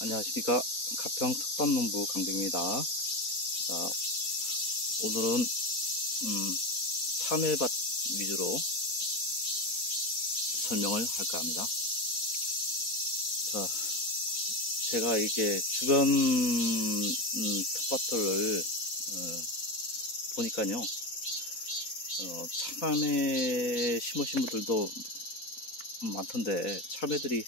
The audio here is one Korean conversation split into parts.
안녕하십니까. 가평 텃밭농부 강백입니다. 자, 오늘은 참외밭 위주로 설명을 할까 합니다. 자, 제가 이게 주변 텃밭들을 보니까요, 참외 심으신 분들도 많던데 참외들이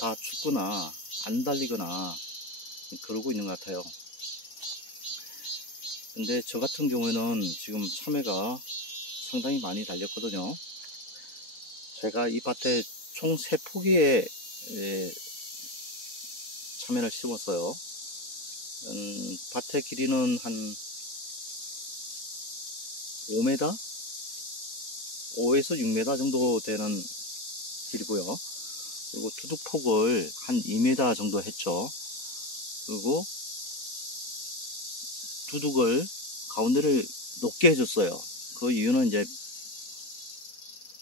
다 죽거나 안 달리거나 그러고 있는 것 같아요. 근데 저 같은 경우에는 지금 참외가 상당히 많이 달렸거든요. 제가 이 밭에 총 3포기의 참외를 심었어요. 밭의 길이는 한 5m? 5에서 6m 정도 되는 길이고요. 그리고 두둑폭을 한 2m 정도 했죠. 그리고 두둑을 가운데를 높게 해줬어요. 그 이유는 이제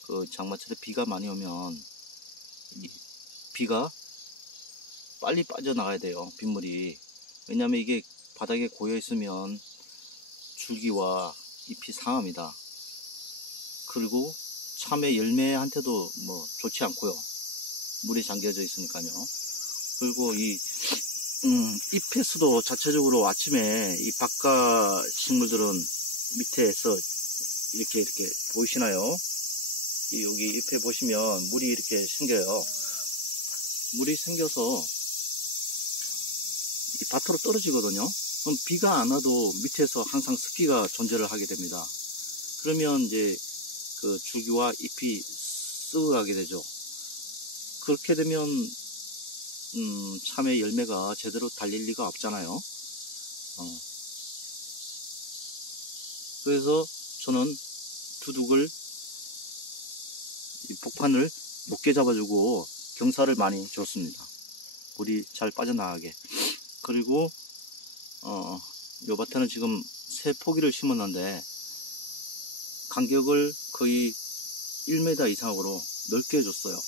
그 장마철에 비가 많이 오면 이 비가 빨리 빠져나가야 돼요. 빗물이. 왜냐하면 이게 바닥에 고여 있으면 줄기와 잎이 상합니다. 그리고 참외 열매한테도 뭐 좋지 않고요. 물에 잠겨져 있으니까요. 그리고 이 잎에서도 자체적으로 아침에 이 바깥 식물들은 밑에서 이렇게 보이시나요? 여기 잎에 보시면 물이 이렇게 생겨요. 물이 생겨서 이 밭으로 떨어지거든요. 그럼 비가 안 와도 밑에서 항상 습기가 존재를 하게 됩니다. 그러면 이제 그 줄기와 잎이 썩어가게 되죠. 그렇게 되면 참외 열매가 제대로 달릴 리가 없잖아요. 그래서 저는 두둑을, 복판을 높게 잡아주고 경사를 많이 줬습니다. 물이 잘 빠져나가게. 그리고 요 밭에는 지금 3포기를 심었는데 간격을 거의 1m 이상으로 넓게 해줬어요.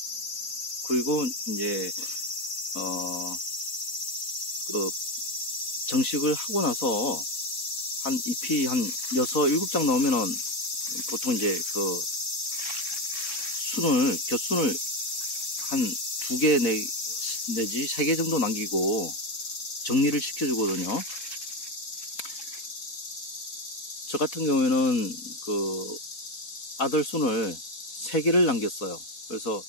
그리고 이제 그 정식을 하고 나서 한 잎이 한 6, 7장 나오면은 보통 이제 그 곁순을 한 2개 내지 3개 정도 남기고 정리를 시켜주거든요. 저 같은 경우에는 그 아들순을 3개를 남겼어요. 그래서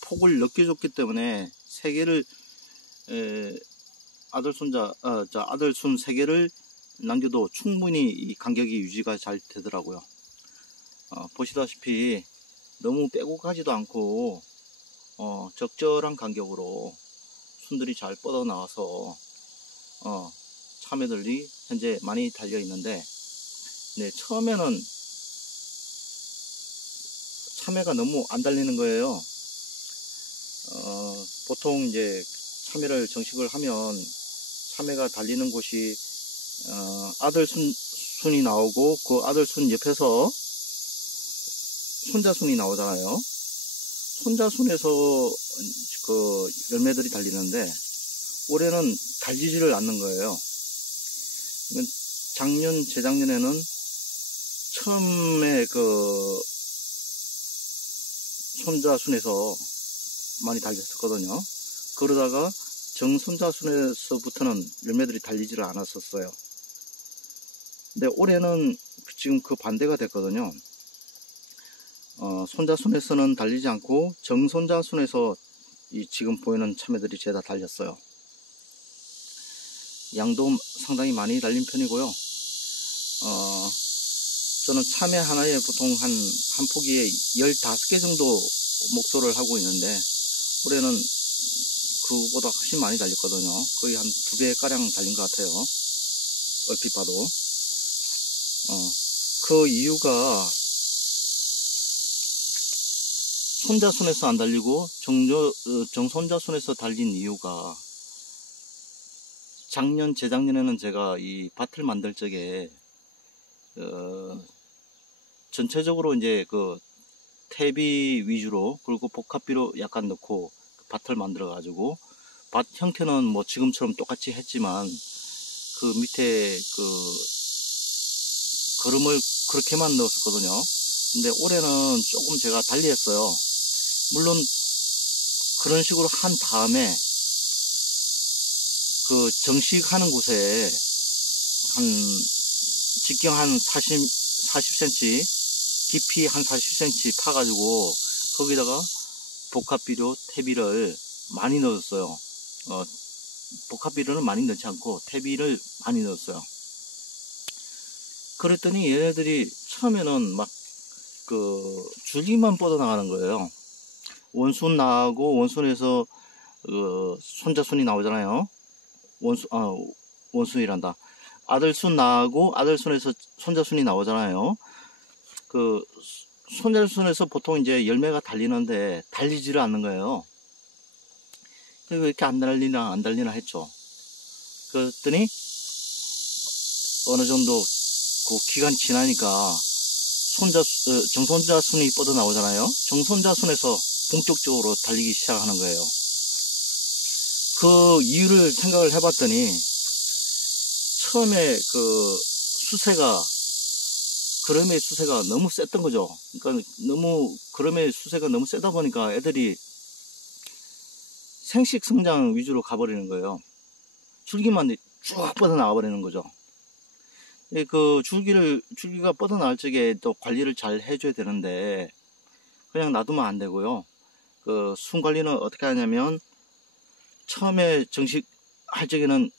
폭을 넓게 줬기 때문에 3개를 아들순 3개를 남겨도 충분히 이 간격이 유지가 잘 되더라고요. 보시다시피 너무 빼고 가지도 않고 적절한 간격으로 순들이 잘 뻗어 나와서 참외들이 현재 많이 달려 있는데, 네, 처음에는 참외가 너무 안 달리는 거예요. 보통 이제 참외를 정식을 하면 참외가 달리는 곳이 아들순이 나오고 그 아들순 옆에서 손자순이 나오잖아요. 손자순에서 그 열매들이 달리는데 올해는 달리지를 않는 거예요. 작년, 재작년에는 처음에 그 손자순에서 많이 달렸었거든요. 그러다가 정손자순에서부터는 열매들이 달리지를 않았었어요. 근데 올해는 지금 그 반대가 됐거든요. 손자순에서는 달리지 않고 정손자순에서 이 지금 보이는 참외들이 죄다 달렸어요. 양도 상당히 많이 달린 편이고요. 저는 참외 하나에 보통 한 포기에 15개 정도 목도를 하고 있는데 올해는 그보다 훨씬 많이 달렸거든요. 거의 한 2배가량 달린 것 같아요. 얼핏 봐도. 그 이유가 손자순에서 안 달리고 정손자순에서 달린 이유가 작년, 재작년에는 제가 이 밭을 만들 적에 전체적으로 이제 그 퇴비 위주로, 그리고 복합비료 약간 넣고 밭을 만들어 가지고 밭 형태는 뭐 지금처럼 똑같이 했지만 그 밑에 거름을 그렇게만 넣었었거든요. 근데 올해는 조금 제가 달리 했어요. 물론 그런 식으로 한 다음에 그 정식하는 곳에 직경 한 40cm, 깊이 한 40cm 파가지고 거기다가 복합비료, 퇴비를 많이 넣었어요. 복합비료는 많이 넣지 않고 퇴비를 많이 넣었어요. 그랬더니 얘네들이 처음에는 막 줄기만 뻗어나가는 거예요. 원순 나고 원순에서 손자순이 나오잖아요. 원순이란다. 아들순 나고 아들순에서 손자순이 나오잖아요. 그 손자순에서 보통 이제 열매가 달리는데 달리지를 않는 거예요. 왜 이렇게 안 달리나 했죠. 그랬더니 어느 정도 그 기간이 지나니까 정손자순이 뻗어 나오잖아요. 정손자순에서 본격적으로 달리기 시작하는 거예요. 그 이유를 생각을 해봤더니 처음에 그름의 수세가 너무 셌던 거죠. 그러니까 그름의 수세가 너무 세다 보니까 애들이 생식 성장 위주로 가버리는 거예요. 줄기만 쭉 뻗어나가 버리는 거죠. 그 줄기가 뻗어나올 적에 또 관리를 잘 해줘야 되는데 그냥 놔두면 안 되고요. 그 순 관리는 어떻게 하냐면 처음에 정식 할 적에는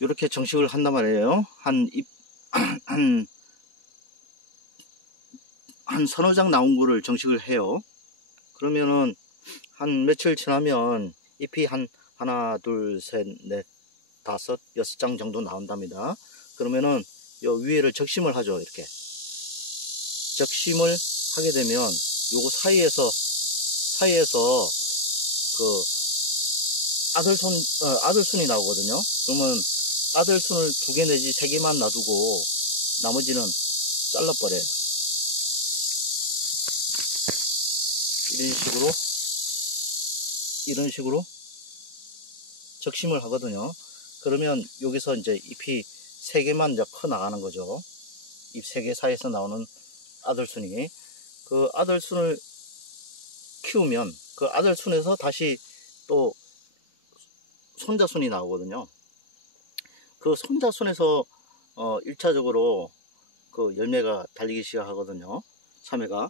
이렇게 정식을 한단 말이에요. 한 서너 장 나온 거를 정식을 해요. 그러면은 한 며칠 지나면 잎이 하나, 둘, 셋, 넷, 다섯, 6장 정도 나온답니다. 그러면은 요 위에를 적심을 하죠. 이렇게 적심을 하게 되면 요거 사이에서 그 아들순이 나오거든요. 그러면 아들순을 2개 내지 3개만 놔두고 나머지는 잘라버려요. 이런 식으로 적심을 하거든요. 그러면 여기서 이제 잎이 3개만 이제 커 나가는 거죠. 잎 3개 사이에서 나오는 아들순이. 그 아들순을 키우면 그 아들순에서 다시 또 손자순이 나오거든요. 그 손자순에서 1차적으로 그 열매가 달리기 시작하거든요. 참외가.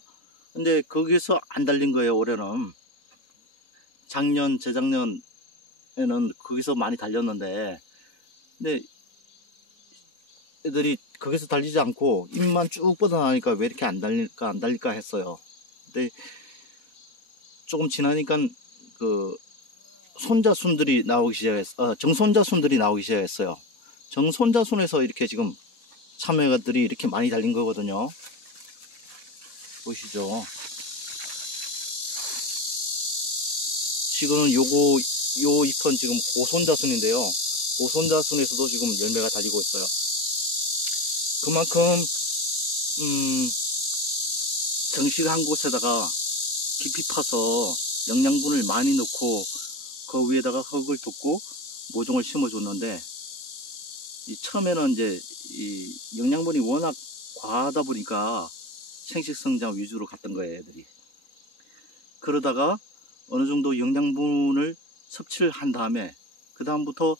근데 거기서 안 달린 거예요. 올해는. 작년, 재작년에는 거기서 많이 달렸는데, 근데 애들이 거기서 달리지 않고 잎만 쭉 뻗어나가니까 왜 이렇게 안 달릴까 했어요. 근데 조금 지나니까 그 손자순들이 나오기 시작했어요. 정손자순들이 나오기 시작했어요. 정손자순에서 이렇게 지금 참외가들이 이렇게 많이 달린 거거든요. 보시죠. 지금은 요 잎은 지금 고손자순인데요. 고손자순에서도 지금 열매가 달리고 있어요. 그만큼 정식한 곳에다가 깊이 파서 영양분을 많이 넣고 그 위에다가 흙을 덮고 모종을 심어줬는데 처음에는 이제 이 영양분이 워낙 과하다 보니까 생식성장 위주로 갔던 거예요, 애들이. 그러다가 어느 정도 영양분을 섭취를 한 다음에 그 다음부터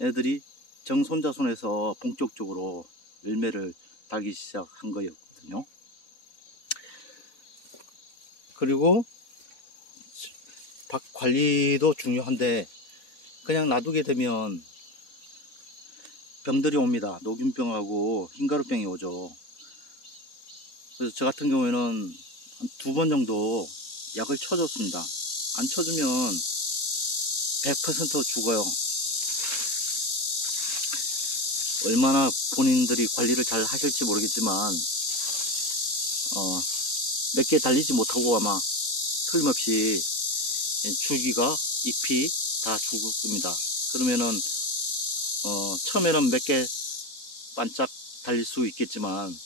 애들이 정손자손에서 본격적으로 열매를 달기 시작한 거였거든요. 그리고 밭 관리도 중요한데 그냥 놔두게 되면 병들이 옵니다. 녹균병하고 흰가루병이 오죠. 그래서 저 같은 경우에는 한 2번 정도 약을 쳐줬습니다. 안 쳐주면 100% 죽어요. 얼마나 본인들이 관리를 잘 하실지 모르겠지만 몇 개 달리지 못하고 아마 틀림없이 줄기가 잎이 다 죽을 겁니다. 그러면은 처음에는 몇 개 반짝 달릴 수 있겠지만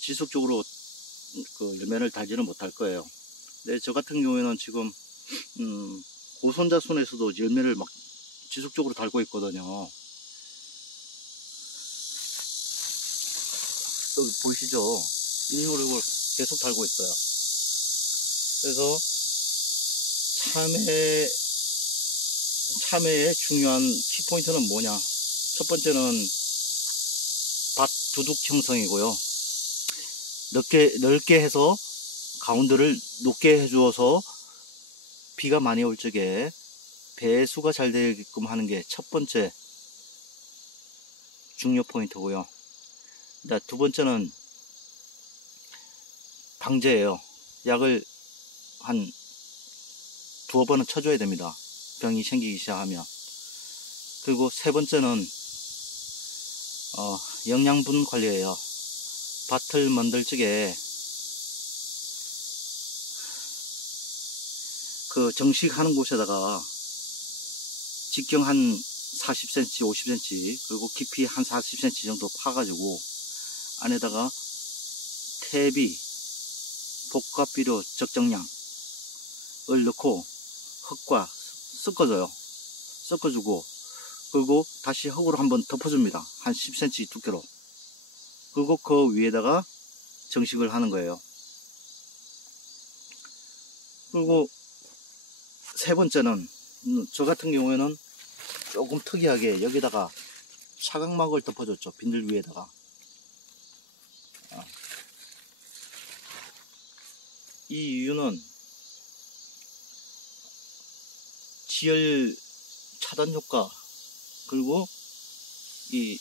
지속적으로 그 열매를 달지는 못할 거예요. 근데 저 같은 경우에는 지금 고손자손에서도 열매를 막 지속적으로 달고 있거든요. 여기 보이시죠? 이걸 계속 달고 있어요. 그래서 참외의 중요한 키포인트는 뭐냐? 첫 번째는 밭 두둑 형성이고요. 넓게 해서 가운데를 높게 해주어서 비가 많이 올 적에 배수가 잘 되게끔 하는 게 첫 번째 중요 포인트고요. 두 번째는 방제예요. 약을 한 두어 번은 쳐줘야 됩니다. 병이 생기기 시작하면. 그리고 세 번째는 영양분 관리예요. 밭을 만들 적에 그 정식하는 곳에다가 직경 한 40cm, 50cm, 그리고 깊이 한 40cm 정도 파가지고 안에다가 퇴비, 복합비료 적정량을 넣고 흙과 섞어주고, 그리고 다시 흙으로 한번 덮어줍니다. 한 10cm 두께로. 그리고 그 위에다가 정식을 하는 거예요. 그리고 세 번째는 저 같은 경우에는 조금 특이하게 여기다가 차광막을 덮어줬죠. 비늘 위에다가. 이 이유는 지열 차단 효과, 그리고 이